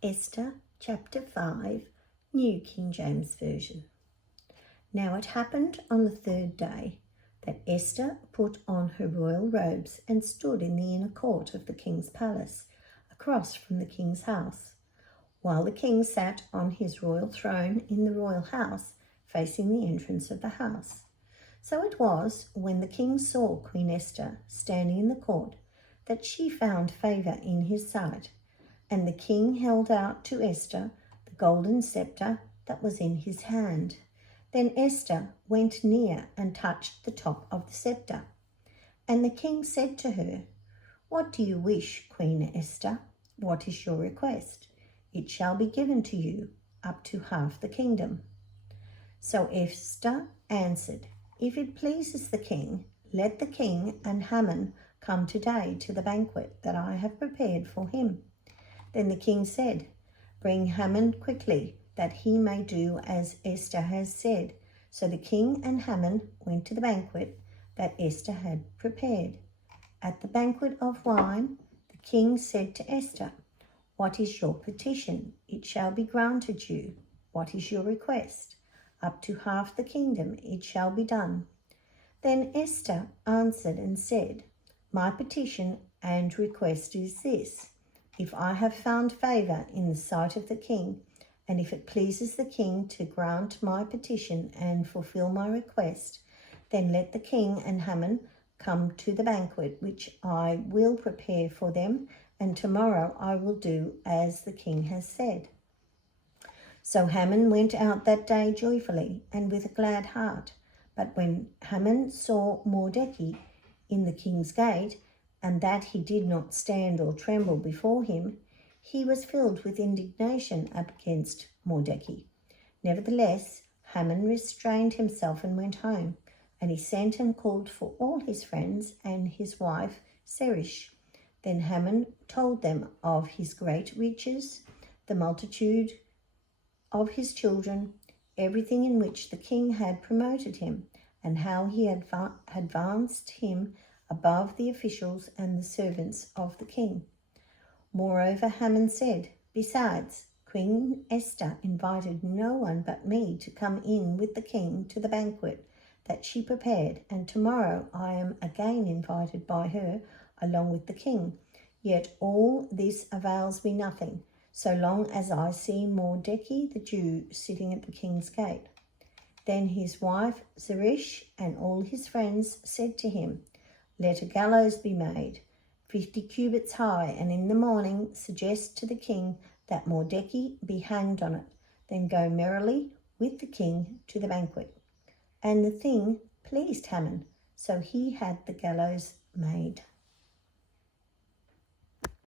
Esther chapter 5, New King James Version. Now it happened on the third day that Esther put on her royal robes and stood in the inner court of the king's palace, across from the king's house, while the king sat on his royal throne in the royal house, facing the entrance of the house. So it was, when the king saw Queen Esther standing in the court, that she found favour in his sight. And the king held out to Esther the golden sceptre that was in his hand. Then Esther went near and touched the top of the sceptre. And the king said to her, "What do you wish, Queen Esther? What is your request? It shall be given to you, up to half the kingdom." So Esther answered, "If it pleases the king, let the king and Haman come today to the banquet that I have prepared for him." Then the king said, "Bring Haman quickly, that he may do as Esther has said." So the king and Haman went to the banquet that Esther had prepared. At the banquet of wine, the king said to Esther, "What is your petition? It shall be granted you. What is your request? Up to half the kingdom it shall be done." Then Esther answered and said, "My petition and request is this: if I have found favour in the sight of the king, and if it pleases the king to grant my petition and fulfill my request, then let the king and Haman come to the banquet which I will prepare for them, and tomorrow I will do as the king has said." So Haman went out that day joyfully and with a glad heart. But when Haman saw Mordecai in the king's gate, and that he did not stand or tremble before him, he was filled with indignation against Mordecai. Nevertheless, Haman restrained himself and went home, and he sent and called for all his friends and his wife Zeresh. Then Haman told them of his great riches, the multitude of his children, everything in which the king had promoted him, and how he had advanced him above the officials and the servants of the king. Moreover, Haman said, "Besides, Queen Esther invited no one but me to come in with the king to the banquet that she prepared, and tomorrow I am again invited by her along with the king. Yet all this avails me nothing, so long as I see Mordecai the Jew sitting at the king's gate." Then his wife Zeresh and all his friends said to him, "Let a gallows be made, 50 cubits high, and in the morning suggest to the king that Mordecai be hanged on it. Then go merrily with the king to the banquet." And the thing pleased Haman, so he had the gallows made.